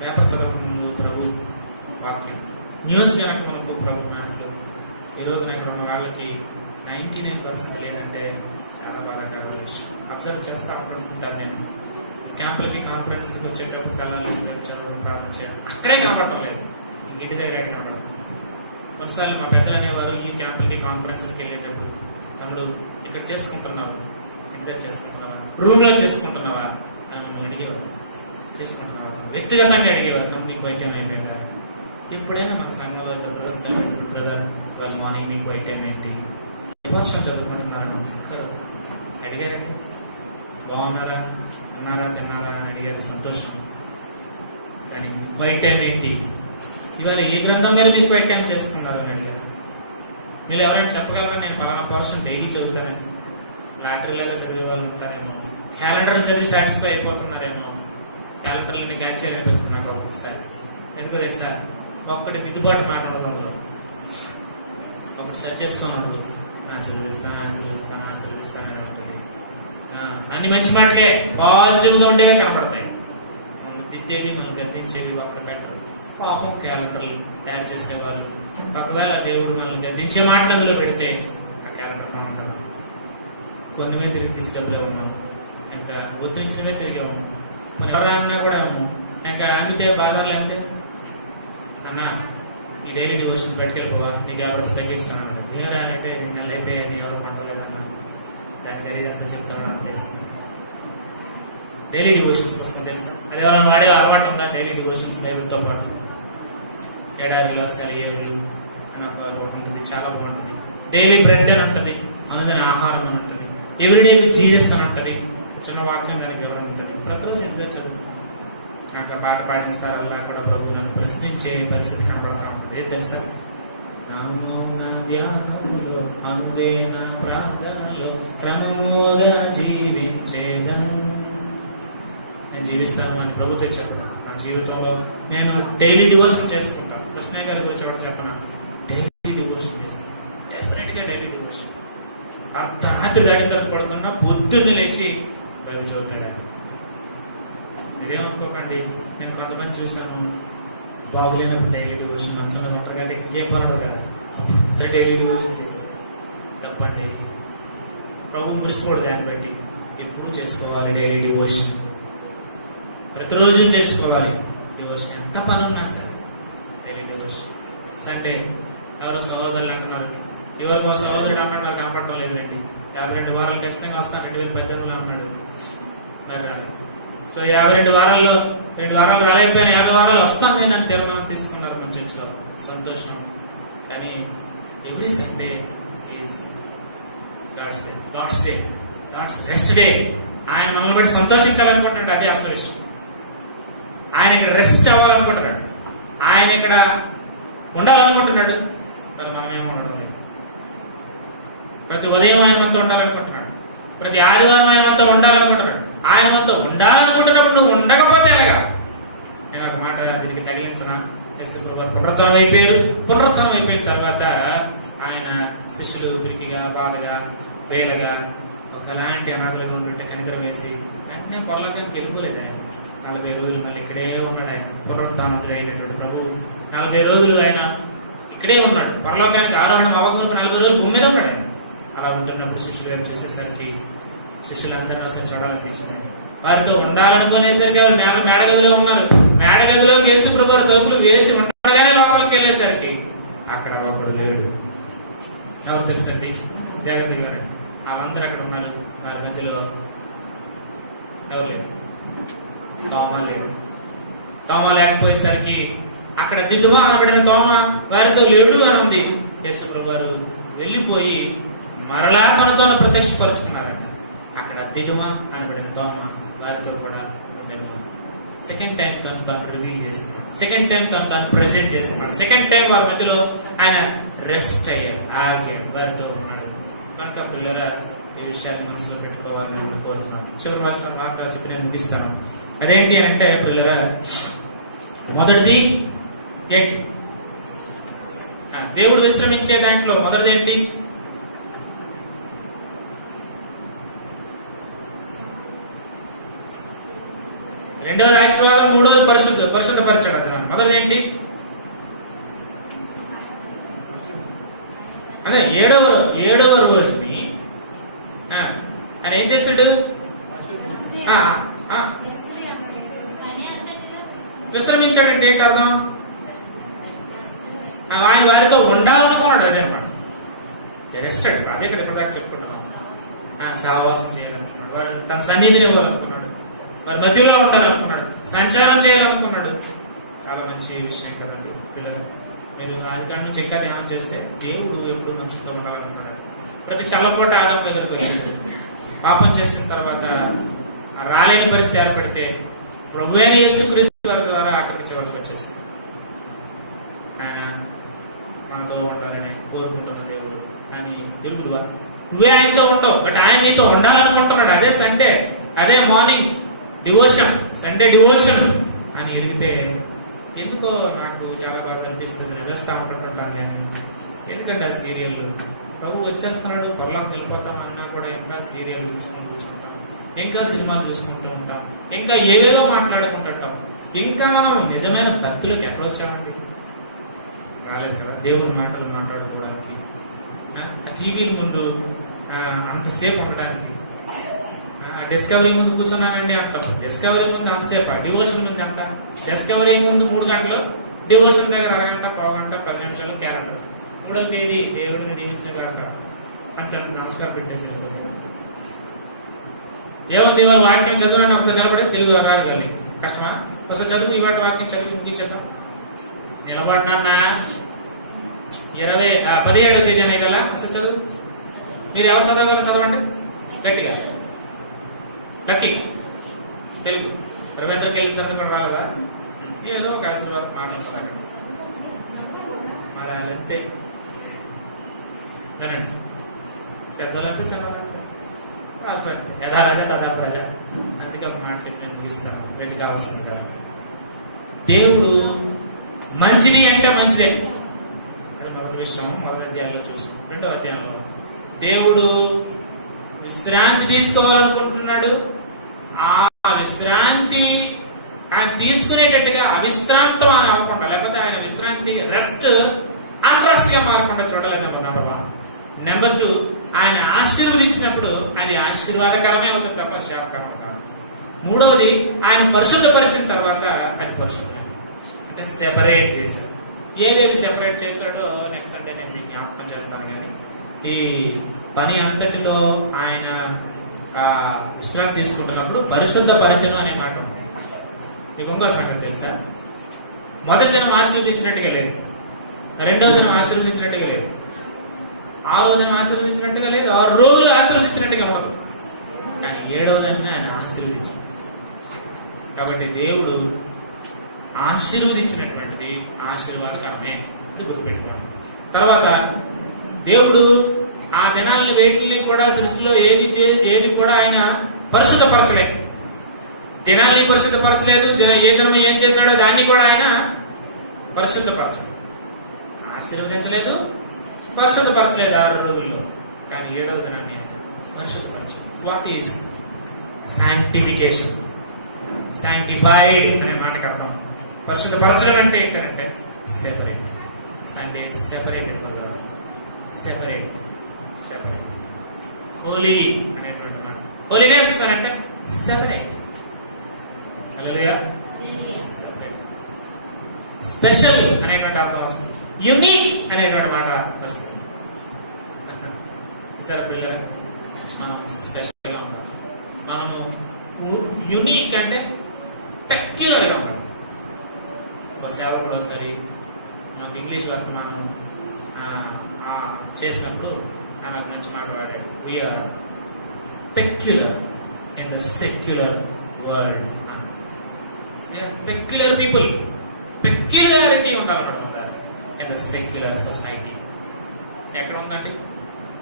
పేపర్ చదవక ముందు ప్రభు వాక్యం, న్యూస్ కనుక మనకు ప్రభు మాటలు. ఈ రోజున ఇక్కడ ఉన్న వాళ్ళకి 99% లేదంటే చాలా బాధాకరమైన విషయం. అబ్జర్వ్ చేస్తా ఉంటుంటాను నేను. క్యాంపులకి కాన్ఫరెన్స్కి వచ్చేటప్పుడు కళ్ళాలి చదవడం, ప్రార్థన చేయడం అక్కడే కనబడటం లేదు, ఇంటి దగ్గర కనబడటం. కొన్నిసార్లు మా పెద్దలు అనేవారు, ఈ క్యాంపులకి కాన్ఫరెన్స్కి వెళ్ళేటప్పుడు, తమ్ముడు ఇక్కడ చేసుకుంటున్నావు, ఇంటి దగ్గర చేసుకుంటున్నావా, రూమ్లో చేసుకుంటున్నావా అని మమ్మల్ని అడిగేవారు. చేసుకుంటున్నావా వ్యక్తిగతంగా అడిగేవారు, తమ్ముడు నీకు వైద్యం అయిపోయిందా? ఎప్పుడైనా మన సంఘంలో ఇద్దరు బ్రదర్స్ కలిపి, బ్రదర్ వాళ్ళు మార్నింగ్ మీకు వైట్ టైం ఏంటి, వర్షం చదువుకుంటున్నారని అడిగారండి. బాగున్నారా, ఉన్నారా, తిన్నారా అని అడిగారు, సంతోషం. కానీ వైట్ టైం ఏంటి, ఇవాళ ఏ గ్రంథం మీద మీకు వైట్ టైం చేసుకున్నారు అని అడిగారు. మీరు ఎవరైనా చెప్పగలరా నేను పలానా పోర్షన్ డైలీ చదువుతానని? లాటరీలో చదివే వాళ్ళు ఉంటారేమో, క్యాలెండర్ని చదివి సాటిస్ఫై అయిపోతున్నారేమో. క్యాలెండర్లని క్యాచ్ చేయాలని పెడుతుంది నాకు ఒక్కొక్కసారి. ఎందుకో తెలుసా, ఒక్కటి దిద్దుబాటు మాట ఉండదు, ఒకటి సెర్చ్ చేసుకొని ఉండదు. ఆశీర్వదిస్తానని ఉంటుంది. అన్ని మంచి మాటలే, పాజిటివ్గా ఉండేవే కనబడతాయి. మనం తిట్టేవి, మనం గద్దించేవి ఒక్కడ పెట్టరు. పాపం క్యాలెండర్లు తయారు చేసేవాళ్ళు ఒకవేళ దేవుడు మనల్ని గద్దించే మాటలు అందులో పెడితే ఆ క్యాలెండర్ ఉంటాం. కొన్నిమే తిరిగి తీసి డబ్బులే ఉన్నాం, ఇంకా గుర్తించినవే తిరిగి ఉన్నాం. మన ఎవరా అన్నా కూడా ఇంకా అమ్మితే బాధాలు ఏమిటే అన్న ఈ డైలీ డివోషన్స్ బయటకెళ్ళిపోవా, నీకు 50 రూపాయలు తగ్గిస్తాను అన్నాడు. ఏరా అంటే 2 నెలలు అయిపోయాయని ఎవరు మంటలేదన్న, దానికి ఖరీదంతా చెప్తాను అంతే ఇస్తాను. డైలీ డివోషన్స్ కోసం తెలుసా, అది ఎవరైనా వాడే అలవాటు ఉందా? డైలీ డివోషన్స్ బైబిల్తో పాటు ఎడారిలో సరియేవులు అని ఒకటి ఉంటుంది, చాలా బాగుంటుంది. డైలీ బ్రెడ్ అని ఉంటుంది, అందులో ఆహారం అని ఉంటుంది. ఎవ్రీడే విత్ జీసస్ అని ఉంటుంది, చిన్న వాక్యం దానికి వివరణ ఉంటుంది. ప్రతిరోజు ఎందుకు చదువు. నాకు పాట పాడిన సారల్లా కూడా ప్రభు నన్ను ప్రశ్నించే పరిస్థితి కనబడతా ఉంటుంది. ఏది తెలుసా, నా మౌన ధ్యానంలో అనుదేన ప్రార్థనలో క్రమముగా జీవించేదను. నేను జీవిస్తాను అని ప్రభు తెచ్చాడు. నా జీవితంలో నేను డైలీ డివోషన్ చేసుకుంటాను. కృష్ణయ్య గారి గురించి ఒకటి చెప్పనా, డైలీ డివోషన్ చేస్తాను. డెఫినెట్గా డైలీ డివోషన్. అర్ధరాత్రి దాడిన తర్వాత పడుతున్నా పొద్దున్నే లేచి బైబిల్ చదువుతాడు ఆయన. మీరేమనుకోకండి, నేను కొంతమంది చూశాను బాగులేనప్పుడు డైలీ డివోషన్ మంచంలో ఉంటారు కంటే ఇంకేం పడదు కదా, అంత డైలీ డివోషన్ చేసేది తప్పండి. ప్రభు మురిసిపోడు దాన్ని బట్టి. ఎప్పుడు చేసుకోవాలి డైలీ డివోషన్, ప్రతిరోజు చేసుకోవాలి డివోషన్. ఎంత పని ఉన్నా సరే డైలీ డివోషన్. సండే ఎవరో సహోదరులు అంటున్నారు, ఇవాళ మా సహోదరుడు అన్నాడు నాకు కనపడటం లేదండి, 52 వారాలు ఖచ్చితంగా వస్తాను 2018లో అన్నాడు. మరి రాలేదు. సో 52 వారాల్లో 2 వారాలు రాలేకపోయినా 50 వారాలు వస్తాను నేను అని తీర్మానం తీసుకున్నారు మన చర్చిలో. సంతోషం. కానీ every Sunday is God's day, God's rest day. ఆయన మనల్ని బట్టి సంతోషించాలనుకుంటున్నాడు, అదే అసలు విషయం. ఆయన ఇక్కడ రెస్ట్ అవ్వాలనుకుంటున్నాడు, ఆయన ఇక్కడ ఉండాలనుకుంటున్నాడు. మరి మనం ఏమి ఉండడం లేదు. ప్రతి ఉదయం ఆయన మనతో ఉండాలనుకుంటున్నాడు, ప్రతి ఆదివారం ఆయన మనతో ఉండాలనుకుంటున్నాడు. ఆయన మనతో ఉండాలనుకుంటున్నప్పుడు నువ్వు ఉండకపోతే ఎలాగా? నేను ఒక మాట దీనికి తగిలించిన, యేసు ప్రభువు పునరుత్థానం అయిపోయారు. పునరుత్థానం అయిపోయిన తర్వాత ఆయన శిష్యులు పిరికిగా, బాధగా, బేలగా, ఒకలాంటి అనాథలుగా ఉంటుంటే కనికరం వేసి వెంటనే పొరలోకానికి వెళ్ళిపోలేదు. ఆయన 40 రోజులు మళ్ళీ ఇక్కడే ఉన్నాడు. ఆయన పునరుత్థానుడు అయినటువంటి ప్రభు 40 రోజులు ఆయన ఇక్కడే ఉన్నాడు. పరలోకానికి ఆరోహణం అవ్వకముందు 40 రోజులు భూమి మీద ఉన్నాడు. అలా ఉంటున్నప్పుడు శిష్యులు వైపు చూసేసరికి శిష్యులందరినీ ఒకసారి చూడాలనిపించింది. వారితో ఉండాలనుకునేసరికి వారు మేడగదిలో ఉన్నారు. మేడగదిలోకి యేసు ప్రభువు తలుపులు వేసి ఉండగానే లోపలికి వెళ్ళేసరికి అక్కడ ఒకడు లేడు. ఎవరు తెలుసండి? జాగ్రత్తగా వారండి. వాళ్ళందరూ అక్కడ ఉన్నారు. వారి మధ్యలో ఎవరు లేరు? తోమ లేడు. తోమ లేకపోయేసరికి అక్కడ దిద్దుమా అనబడిన తోమ వారితో లేడు అని ఉంది. యేసు ప్రభు వారు వెళ్ళిపోయి మరలా తనతో ప్రత్యక్షపరుచుకున్నారట. అక్కడ దిదుమా అనబడిన తోమ వారితో కూడా ఉండేను. సెకండ్ టైం తను రివీల్ చేసుకున్నాడు. సెకండ్ టైం తను ప్రెజెంట్ చేసుకున్నాడు. సెకండ్ టైం వారి మధ్యలో ఆయన రెస్ట్ అయ్యాడు, ఆగాడు, వారితో ఉన్నాడు. కనుక పిల్లరా ఈ విషయాన్ని మనసులో పెట్టుకోవాలని నేను కోరుతున్నాను. చివరి మాట చెప్పి నేను ముగిస్తాను. అదేంటి అని అంటే పిల్లరా, మొదటిది ఏంటి? దేవుడు విశ్రమించే దాంట్లో మొదటిది ఏంటి? రెండవది ఆశీర్వాదం, మూడవది పరిశుద్ధపరచడం. మొదటిది ఏంటి? అదే ఏడవ రోజుని ఆయన ఏం చేశాడు? విశ్రమించాడంటే ఏంటి అర్థం? ఆయన వారితో ఉండాలనుకున్నాడు. అదే అనమాట రెస్ట్ అండి. అదే కదా ఇప్పటిదాకా చెప్పుకుంటున్నాం. సహవాసం చేయాలనుకున్నాడు, వారు తన సన్నిధిని ఇవ్వాలనుకున్నాడు, వారి మధ్యలో ఉండాలనుకున్నాడు, సంచారం చేయాలనుకున్నాడు. చాలా మంచి విషయం కదండి పిల్లలు. మీరు ఆదికాండం నుంచి ఇంకా ధ్యానం చేస్తే దేవుడు ఎప్పుడు మనుషులతో ఉండాలనుకున్నాడు. ప్రతి చల్లపోట ఆదాము దగ్గరికి వచ్చాడు. పాపం చేసిన తర్వాత రాలేని పరిస్థితి ఏర్పడితే ప్రభు అయిన యేసుక్రీస్తు వారి ద్వారా అక్కడికి చివరికి వచ్చేసింది. ఆయన మనతో ఉండాలని కోరుకుంటున్న దేవుడు. అని తెలుగుడువా? నువ్వే ఆయనతో ఉండవు, బట్ ఆయన నీతో ఉండాలనుకుంటున్నాడు. అదే సండే. అదే మార్నింగ్ డివోషన్, సండే డివోషన్ అని ఎరిగితే ఎందుకో నాకు చాలా బాగా అనిపిస్తుంది. నిలుస్తా ఉంటుంటాను నేను. ఎందుకంటే ఆ సీరియల్ ప్రభు వచ్చేస్తున్నాడు, పర్లోకి వెళ్ళిపోతాం అన్నా కూడా ఇంకా సీరియల్ చూసుకొని కూర్చుంటాం, ఇంకా సినిమాలు చూసుకుంటూ ఉంటాం, ఇంకా ఏవేవో మాట్లాడుకుంటుంటాం. ఇంకా మనం నిజమైన భక్తులకు ఎక్కడొచ్చామండి? రాలేదు కదా దేవుని మాటలు మాట్లాడుకోవడానికి, టీవీల ముందు అంతసేపు ఉండడానికి. డిస్కవరీ ముందు కూర్చున్నానండి అంత, డిస్కవరీ ముందు అంతసేపు, డివోషన్ ముందు అంట, డిస్కవరీ ముందు 3 గంటలు, డివోషన్ దగ్గర అరగంట, పావుగంట, 10 నిమిషాలు క్యాలెండర్. 3వ తేదీ దేవుడిని దీవించిన కాక పంచాలు నమస్కారం పెట్టేసి వెళ్ళిపోతాడు. ఏమంది ఇవాళ వాక్యం చదువునని ఒకసారి నిలబడి తెలుగు రాదు కానీ కష్టమా? ఒకసారి చదువు, ఇవాళ వాక్యం చదివి ముగించేద్దాం. నిలబడినా 17వ తేదీ అనే కదా ఒకసారి చదువు. మీరు ఎవరు చదవగలరు చదవండి గట్టిగా. లక్కీ తెలుగు రవీంద్రకి వెళ్ళిన తర్వాత కూడా రాలేదా? ఏదో ఒక ఆశీర్వాదం మాట్లాడతారు మరి అంతే. వినండి, పెద్దలంటే చిన్నలంటే రాష్ట్రంటే యథా రాజా తదా ప్రజ. అందుకే ఒక మాట చెప్పి నేను ముగిస్తాను, 2 కావాల్సింది కదా. దేవుడు మంచిది అంటే మంచిదే, అది మొదటి విషయం. మొదటి అధ్యాయంలో చూసాం. 2వ అధ్యాయంలో దేవుడు విశ్రాంతి తీసుకోవాలనుకుంటున్నాడు. ఆ విశ్రాంతి ఆయన తీసుకునేటట్టుగా అవిశ్రాంతం అని అవ్వకుండా, లేకపోతే ఆయన విశ్రాంతి రెస్ట్ అన్రెస్ట్ గా మారకుండా చూడలేదు. నెంబర్ 1. నెంబర్ 2, ఆయన ఆశీర్వదించినప్పుడు అది ఆశీర్వాదకరమే అవుతుంది తప్ప శాపకరం కాదు. 3వది, ఆయన పరిశుద్ధపరిచిన తర్వాత అది పరిశుద్ధమే, అంటే సెపరేట్ చేశాడు. ఏవేవి సెపరేట్ చేశాడో నెక్స్ట్ సండే నేను మీకు జ్ఞాపకం చేస్తాను. కానీ ఈ పని అంతటిలో ఆయన విశ్రాంతి తీసుకుంటున్నప్పుడు పరిశుద్ధ పరిచయం అనే మాట ఉంది. మీకు ఇంకో సంగతి తెలుసా? మొదటి దినం ఆశీర్వదించినట్టుగా లేదు, 2వ దినం ఆశీర్వదించినట్టుగా లేదు, 6వ దినం ఆశీర్వదించినట్టుగా లేదు, 6 రోజులు ఆశీర్వదించినట్టుగా ఉండదు. కానీ 7వ దినం ఆయన ఆశీర్వదించాడు. కాబట్టి దేవుడు ఆశీర్వదించినటువంటిది ఆశీర్వాదకరమే, అది గుర్తుపెట్టుకోండి. తర్వాత దేవుడు ఆ దినాలని వేటిని కూడా సృష్టిలో ఏది కూడా ఆయన పరిశుద్ధపరచలేదు. దినాల్ని పరిశుద్ధపరచలేదు. ఏ దినం ఏం చేశాడో దాన్ని కూడా ఆయన పరిశుద్ధపరచలేదు, ఆశీర్వదించలేదు, పరిశుద్ధపరచలేదు 6 రోజుల్లో. కానీ 7వ దినాన్ని పరిశుద్ధపరచలేదు. What is sanctification? శాంక్టిఫైడ్ అనే మాటకు అర్థం పరిశుద్ధపరచడం అంటే ఏంటంటే separate. Sunday separated for God, separate. Holy అనేటువంటి మాట, హోలీనెస్ అని అంటే సెపరేట్. హల్లెలూయా. సెపరేట్. స్పెషల్ అనేటువంటి అర్థం వస్తుంది, యూనిక్ అనేటువంటి మాట వస్తుంది. ఈసారి పిల్లలు మనం స్పెషల్గా ఉండాలి. మనము యూనిక్ అంటే పెక్యులర్గా ఉండాలి. ఒక సేవకుడు ఒకసారి మనకు ఇంగ్లీష్ వర్తమానం చేసినప్పుడు నాకు మంచి మాట వాడాడు. We are peculiar in the secular world. Peculiar people, peculiarity ఉండాలన్నమాట ఇన్ ద సెక్యులర్ సొసైటీ. ఎక్కడ ఉందండి?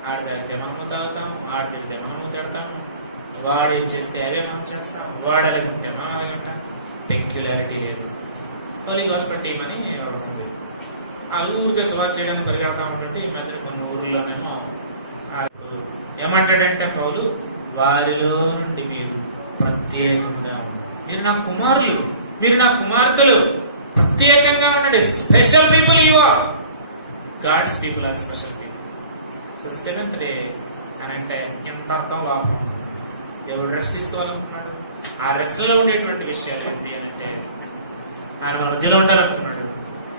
ఆడ తాగితే మనము తాగుతాం, ఆడ తిరిగితే మనము తిడతాము, వాడు ఏం చేస్తే అవే మనం చేస్తాం, వాడు అలాగే ఉంటే మనం అలాగే ఉంటాం. పెక్యులారిటీ లేదు. హోలీ గాస్పెల్ టీమ్ అని ఉంది, ఆ ఊరికే సువార్త చేయడానికి పరిగెడతా ఉంటుంటే ఈ మధ్య కొన్ని ఊర్లోనేమో ఏమంటాడంటే పౌలు, వారిలో నుండి మీరు ప్రత్యేకంగా ఉన్నారు, మీరు నా కుమారులు, మీరు నా కుమార్తెలు, ప్రత్యేకంగా ఉండండి. Special people you are. God's people are special people. So 7th day అని అంటే ఎంత అర్థం లాభం. దేవుడు రెస్ట్ తీసుకోవాలనుకున్నాడు. ఆ రెస్ట్ లో ఉండేటువంటి విషయాలు ఏంటి అని అంటే ఆయన మధ్యలో ఉండాలనుకున్నాడు.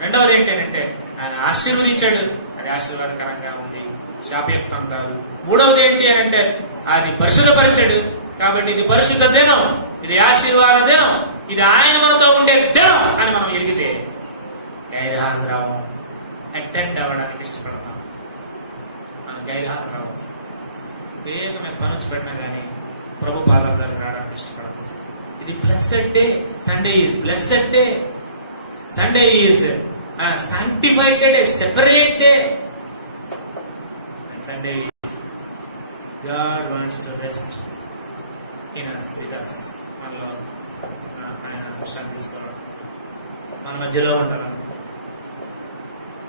2వది ఏంటి అని అంటే ఆయన ఆశీర్వదించాడు, అది ఆశీర్వాదకరంగా ఉంది, శాపయుక్తం కాదు. 3వది ఏంటి అని అంటే అది పరిశుద్ధపరిచాడు, కాబట్టి ఇది పరిశుద్ధ దినం, ఇది ఆశీర్వాద దినం, ఇది ఆయన మనతో ఉండే దినం అని మనం ఎరిగితే గైర్హాజరావం, అటెండ్ అవ్వడానికి ఇష్టపడతాం. మన గైర్హాజరావం వేగమైన పని వచ్చి పెట్టినా కానీ ప్రభు పాదాల దగ్గర రావడానికి ఇష్టపడతాం. ఇది blessed day. Sunday is blessed day. Sunday is sanctified day, separate day. And Sunday is God wants to rest. In us మనలో ఆయన విషయాన్ని తీసుకోవడం, మన మధ్యలో ఉంటారు.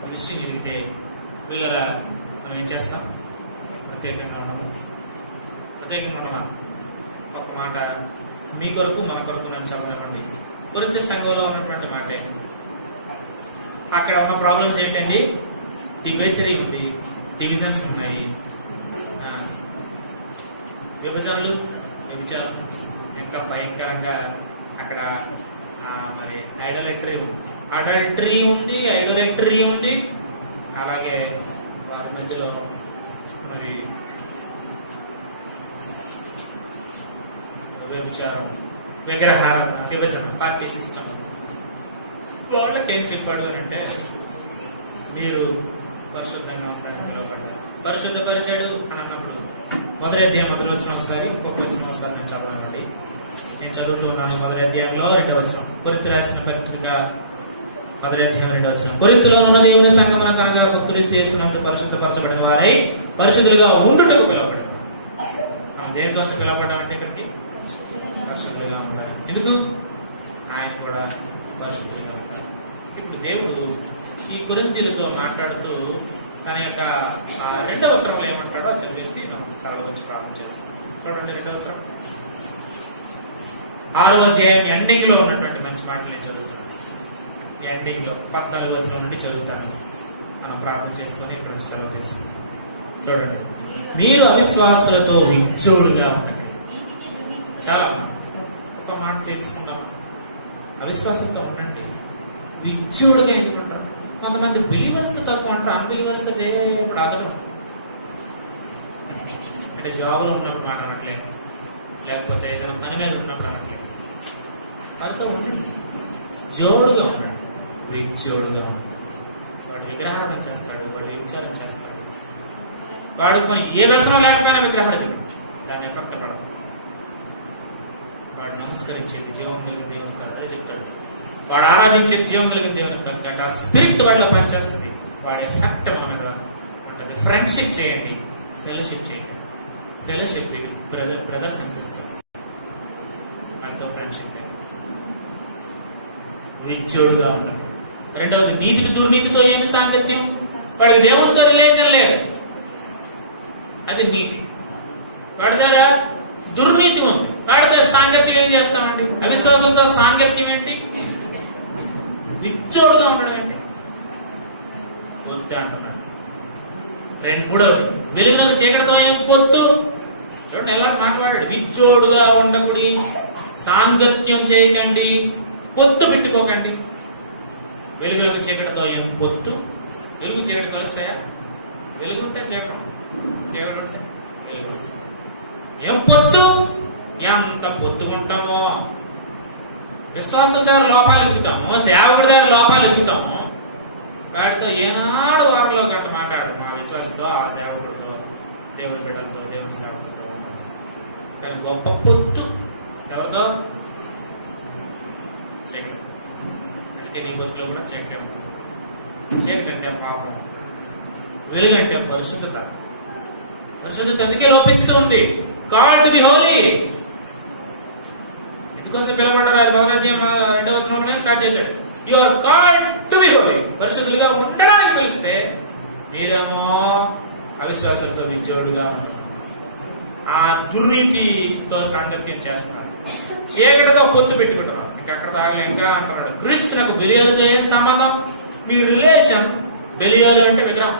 ఈ విషయం జరిగితే వీళ్ళ మనం ఏం చేస్తాం? ప్రత్యేకంగా మనం ఒక మాట మీ కొరకు మన కొరకు నేను చదవనివ్వండి. కొరింథీ సంఘంలో ఉన్నటువంటి మాటే. అక్కడ ఉన్న ప్రాబ్లమ్స్ ఏంటండి? డిబేచరీ ఉంది, డివిజన్స్ ఉన్నాయి, వ్యభిచారం ఇంకా భయంకరంగా అక్కడ మరి ఐడోలెట్రీ ఉంది. అలాగే వారి మధ్యలో మరి వ్యభిచారం, విగ్రహారాధన, విభజన, పార్టీ సిస్టమ్. వాళ్ళకి ఏం చెప్పాడు అని అంటే, మీరు పరిశుద్ధంగా ఉండడానికి పిలువబడ్డారు. పరిశుద్ధపరిచాడు అని అన్నప్పుడు మొదటి అధ్యాయం మొదటి వచ్చిన ఒకసారి, ఇంకొక వచ్చిన ఒకసారి నేను చదవనండి. నేను చదువుతూ ఉన్నాను. మొదటి అధ్యాయంలో 2వ వచనం, కొరింథీ రాసిన పత్రిక మొదటి అధ్యాయం 2వ వచనం. కొరింథీలో ఉన్న దేవుని సంఘమున కనగా క్రీస్తు యేసునందు పరిశుద్ధపరచబడిన వారై పరిశుద్ధులుగా ఉండుటకు పిలువబడ్డారు. మనం దేనికోసం పిలువబడ్డామంటే ఇక్కడికి పరిశుద్ధులుగా ఉండాలి. ఎందుకు? ఆయన కూడా పరిశుద్ధులుగా ఉంటారు. ఇప్పుడు దేవుడు ఈ కొరింథీలతో మాట్లాడుతూ తన యొక్క 2వ ఉత్తరంలో ఏమంటాడో చదివేసి మనం తల వచ్చి ప్రార్థన చేస్తాం. చూడండి, 2వ ఉత్తరం 6వ అధ్యాయం ఎండింగ్ లో ఉన్నటువంటి మంచి మాటలు నేను చదువుతాను. ఎండింగ్ లో 14వ వచనం నుండి చదువుతాను. మనం ప్రార్థన చేసుకొని ఇక్కడ నుంచి సెలవు తీసుకుంటాం. చూడండి, మీరు అవిశ్వాసులతో విచ్చోడుగా ఉండండి. చాలా ఒక మాట తెలుసుకుంటాం. అవిశ్వాసంతో ఉండండి, విచ్చోడుగా ఎందుకుంటారు? కొంతమంది బిలీవర్స్ తక్కువ అంటారు, అన్బిలీవర్స్ ఇప్పుడు అదనం. అంటే జాబ్లో ఉన్నప్పుడు మాట అనట్లేదు, లేకపోతే ఏదైనా పని మీద ఉన్నప్పుడు అనట్లేదు. వారితో ఉండండి, జోడుగా ఉండండి, విచ్చోడుగా ఉండండి. వాడు విగ్రహారం చేస్తాడు, వాడు విచారం చేస్తాడు, వాడికి మనం ఏ వ్యసనం లేకపోయినా విగ్రహాలు దిగుడు, దాన్ని ఎఫెక్ట్ పడదు. వాడు నమస్కరించేది జీవం కలిగిన దేవుని కరెక్ట్ చెప్తాడు. వాడు ఆరాధించే జీవం కలిగిన దేవుని కరెక్ట్. ఆ స్పిరిట్ వాళ్ళ పనిచేస్తుంది, వాడి ఎఫెక్ట్ మన మీద ఉంటుంది. ఫ్రెండ్షిప్ చేయండి, ఫెలోషిప్ చేయండి. ఫెలోషిప్ బ్రదర్స్ అండ్ సిస్టర్స్, వాళ్ళతో ఫ్రెండ్షిప్ విచ్చోడుగా ఉండాలి. 2వది, నీతికి దుర్నీతితో ఏమి సాంగత్యం? వాడికి దేవునితో రిలేషన్ లేదు, అది నీతి. వాడి దగ్గర దుర్నీతి ఉంది, వాడితో సాంగత్యం ఏం చేస్తామండి? అవిశ్వాసంతో సాంగత్యం ఏంటి? విచ్చోడుగా ఉండడం ఏంటి? పొత్తు అంటున్నాడు. 3వది, వెలుగునకు చీకటితో ఏం పొత్తు? చూడండి ఎలా మాట్లాడాడు. విచ్చోడుగా ఉండకుడి, సాంగత్యం చేయకండి, పొత్తు పెట్టుకోకండి. వెలుగునకు చీకటితో ఏం పొత్తు? వెలుగు చీకటి కలుస్తాయా? వెలుగుంటే చీకటం, చీకటి ఉంటే వెలుగు. ఏం పొత్తు? ఎంత పొత్తుకుంటామో, విశ్వాసం దగ్గర లోపాలు ఎదుగుతాము, సేవకుడి దగ్గర లోపాలు ఎదుగుతాము. వాడితో ఏనాడు వారంలో గంట మాట్లాడు, మా విశ్వాసంతో, ఆ సేవకుడితో, దేవుని బిడ్డలతో, దేవుని సేవకుడితో. కానీ గొప్ప పొత్తు ఎవరితో? చీకటి. అందుకే నీ బతుకులో కూడా చీకటి ఉంటుంది. చీకటి అంటే పాపం, వెలుగంటే పరిశుద్ధత. పరిశుద్ధత అందుకే లోపిస్తూ ఉంది. Called to be holy. ఎందుకోసం పిలవబడ్డారు? అది 2వ వచనంలోనే స్టార్ట్ చేశాడు. You are called to be holy. పరిశుద్ధులుగా ఉండడానికి పిలిస్తే మీరేమో అవిశ్వాసంతో విచ్చోడుగా ఉంటున్నారు, ఆ దుర్నీతితో సాంగత్యం చేస్తున్నారు, చీకటితో పొత్తు పెట్టుకుంటున్నాం. ఇంకక్కడ తాగలే ఇంకా అంటున్నాడు. క్రీస్తునకు బెలియాలుతో ఏం సంబంధం? మీ రిలేషన్, బెలియాలు అంటే విగ్రహం.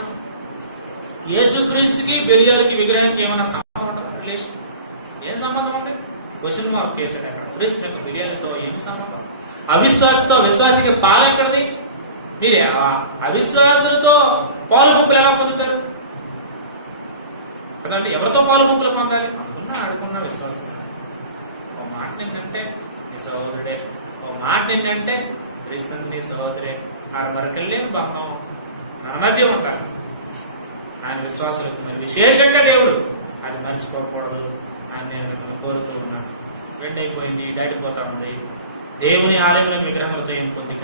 యేసుక్రీస్తుకి బెలియాలకి విగ్రహానికి ఏమైనా సంబంధం ఉంటుందా? రిలేషన్ ఏం సంబంధం ఉంది? క్వశ్చన్ మార్క్ చేశాడు అక్కడ. క్రీస్తునకు బెలియాలతో ఏం సంబంధం? అవిశ్వాసంతో విశ్వాసకి పాలు ఎక్కడిది? మీరే అవిశ్వాసులతో పాలు పంపులు ఎలా పొందుతారు కదండి? ఎవరితో పాలు పంపులు పొందాలి? అనుకున్నా ఆడుకున్నా విశ్వాసం. ఓ మాట నిన్నంటే నీ సహోదరుడే, ఓ మాట నిన్నంటే క్రీస్తు నీ సహోదరే. మరకెళ్ళేని బంధం మన మధ్య ఉండాలి. ఆయన విశ్వాసాలకు మరి విశేషంగా దేవుడు అది మర్చిపోకూడదు అని నేను కోరుతూ ఉన్నాను. వెండైపోయింది, దాటిపోతా ఉంది. దేవుని ఆలయంలో విగ్రహాలతో ఏం పొందిక?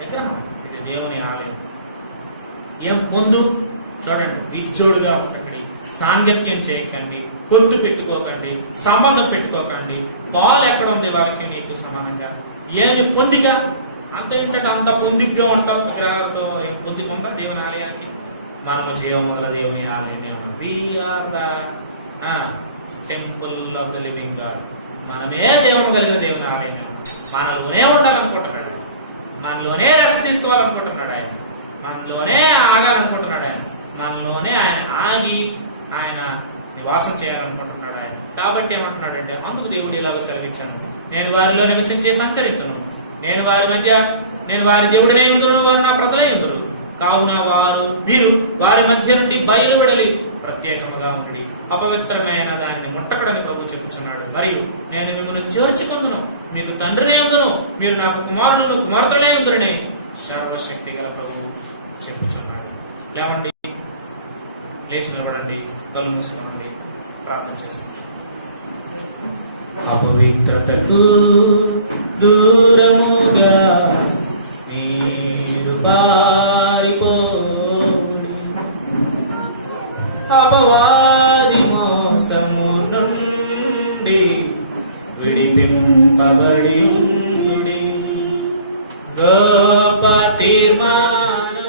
విగ్రహం ఇది దేవుని ఆలయం. ఏం పొందు? చూడండి, విచ్చోడుగా ఒకటి, సాంగత్యం చేయకండి, పొత్తు పెట్టుకోకండి, సంబంధం పెట్టుకోకండి. పాలు ఎక్కడ ఉంది వారికి నీకు సమానంగా? ఏమి పొందిక? అంత ఇంతట అంత పొందిగ్గా ఉంటాం. విగ్రహాలతో ఏం పొందిక ఉందా దేవుని ఆలయానికి? మనము జీవం మొదల దేవుని ఆలయమే ఉన్నాం. We are the temple of the living God. మనమే జీవము కలిగిన దేవుని ఆలయమే ఉన్నాం. మనలోనే ఉండాలనుకుంటున్నాడు, మనలోనే రెస్ట్ తీసుకోవాలనుకుంటున్నాడు ఆయన, మనలోనే ఆగాలనుకుంటున్నాడు ఆయన, మనలోనే ఆయన ఆగి ఆయన నివాసం చేయాలనుకుంటున్నాడు ఆయన. కాబట్టి ఏమంటున్నాడంటే, అందుకు దేవుడు ఇలాగ సెలవిచ్చాను, నేను వారిలో నివసించే సంచరితును, నేను వారి మధ్య, నేను వారి దేవుడినే ఉందును, వారు నా ప్రజలే ఉందురు. కావున మీరు వారి మధ్య నుండి బయలువెడలి ప్రత్యేకముగా ఉండి అపవిత్రమైన దానిని ముట్టకడని ప్రభు చెప్పుచున్నాడు. మరియు నేను మిమ్మల్ని చేర్చుకుందును, మీకు తండ్రినే ఉందును, మీరు నాకు కుమారుడును కుమార్తెనే ఉందురని సర్వశక్తి గల ప్రభు చెప్పుచున్నాడు. లేవండి, లేచి నిలబడండి, కళ్ళు మూసుకోండి, ప్రార్థన చేసుకుంటాం. అపవిత్రతకు దూరముగా మీరు పారిపోడి, అపవాది మోసము నుండి విడిపింపబడి గొప్ప తీర్మానం